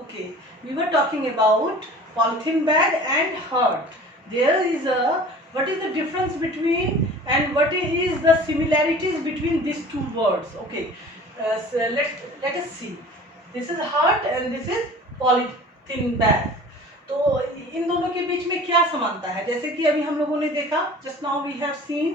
Okay, we were talking about polythene bag and heart. There is a what is the difference between and what is the similarities between these two words? Okay, so let us see. This is heart and this is polythene bag. तो इन दोनों के बीच में क्या समानता है? जैसे कि अभी हम लोगों ने देखा, just now we have seen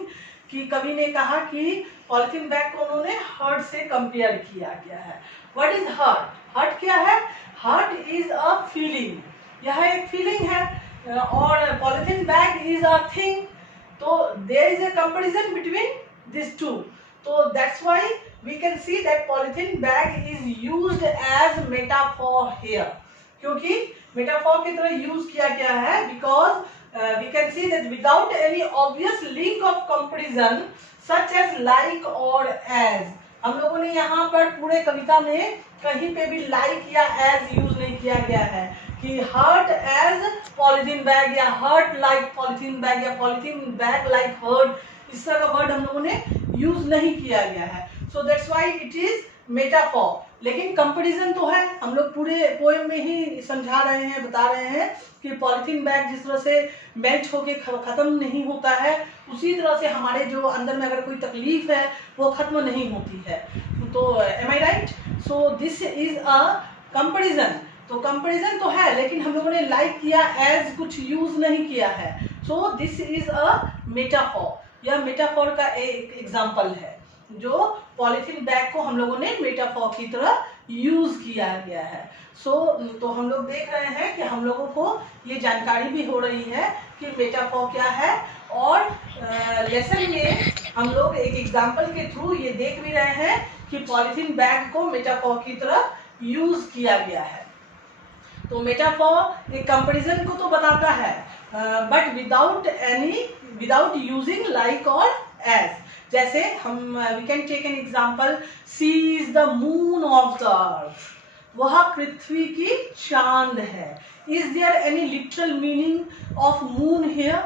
कि कवि ने कहा कि पॉलिथीन बैग को उन्होंने हर्ट से कंपेयर किया गया है. What is hurt? हर्ट क्या है? Hurt is a feeling. यह एक फीलिंग है और polythene bag is a thing. तो there is a comparison between this two. तो that's why we can see that polythene bag is used as metaphor here. क्योंकि metaphor की तरह use किया गया है because we can see that without any obvious link of comparison such as like or as. हम लोगों ने यहाँ पर पूरे कविता में कहीं पे भी like या as यूज नहीं किया गया है कि hurt as polythene bag या hurt like polythene bag या polythene bag like hurt, इस तरह का वर्ड हम लोगों ने यूज नहीं किया गया है. So that's why it is metaphor. लेकिन कंपैरिजन तो है. हम लोग पूरे पोएम में ही समझा रहे हैं, बता रहे हैं कि पॉलिथीन बैग जिस तरह से मेल्ट होके खत्म नहीं होता है, उसी तरह से हमारे जो अंदर में अगर कोई तकलीफ है वो खत्म नहीं होती है. तो am I right? So this is a comparison. तो कंपैरिजन तो है लेकिन हम लोगों ने लाइक किया, एज कुछ यूज नहीं किया है. सो दिस इज अ मेटाफॉर. यह मेटाफॉर का एक एग्जाम्पल है जो पॉलिथीन बैग को हम लोगों ने मेटाफॉर की तरह यूज किया गया है. तो हम लोग देख रहे हैं कि हम लोगों को ये जानकारी भी हो रही है कि मेटाफॉर क्या है. और लेसन में हम लोग एक एग्जाम्पल के थ्रू ये देख भी रहे हैं कि पॉलिथीन बैग को मेटाफॉर की तरह यूज किया गया है. तो मेटाफॉर एक कंपैरिजन को तो बताता है बट विदाउट यूजिंग लाइक और एज. जैसे हम we can take an example, she is the moon of the earth. वह पृथ्वी की चांद है. Is there any literal meaning of moon here?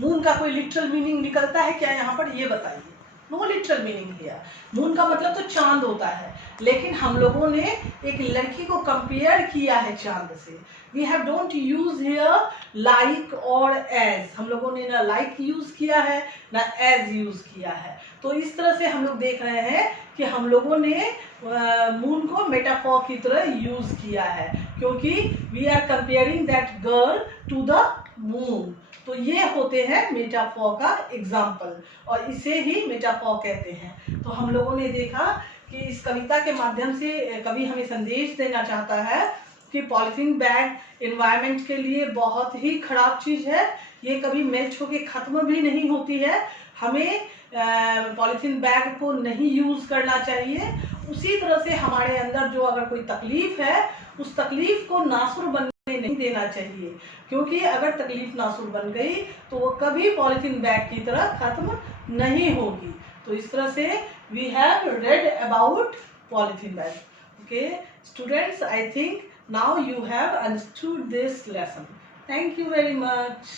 Moon का कोई लिटरल मीनिंग निकलता है क्या यहाँ पर? ये बताइए. No literal meaning here. Moon का मतलब तो चांद होता है, लेकिन हम लोगों ने एक लड़की को कंपेयर किया है चांद से. We have don't use here like और एज. हम लोगों ने ना लाइक यूज किया है ना एज यूज किया है. तो इस तरह से हम लोग देख रहे हैं कि हम लोगों ने मून को मेटाफॉर की तरह यूज किया है क्योंकि we are comparing that girl to the moon. तो ये होते हैं मेटाफॉर का एग्जाम्पल और इसे ही मेटाफॉर कहते हैं. तो हम लोगों ने देखा कि इस कविता के माध्यम से कवि हमें संदेश देना चाहता है कि पॉलिथीन बैग एनवायरनमेंट के लिए बहुत ही खराब चीज़ है. ये कभी मेल्ट होके ख़त्म भी नहीं होती है. हमें पॉलिथीन बैग को नहीं यूज़ करना चाहिए. उसी तरह से हमारे अंदर जो अगर कोई तकलीफ़ है उस तकलीफ़ को नासुर बनने नहीं देना चाहिए क्योंकि अगर तकलीफ नासुर बन गई तो वो कभी पॉलिथीन बैग की तरह खत्म नहीं होगी. तो इस तरह से we have read about polythene bag. Okay students, I think now you have understood this lesson. Thank you very much.